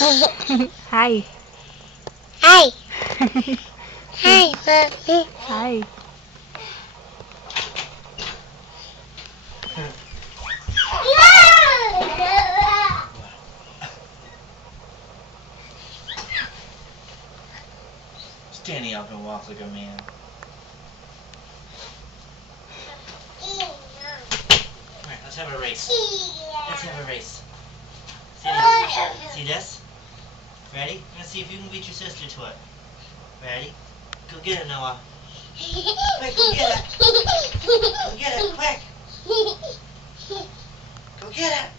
Hi. Hi. Hi, Mommy. Hi. Standing up and walk like a man. Alright, let's have a race. Let's have a race. See this? Ready? Let's see if you can beat your sister to it. Ready? Go get it, Noah. Quick, go get it. Go get it, quick. Go get it.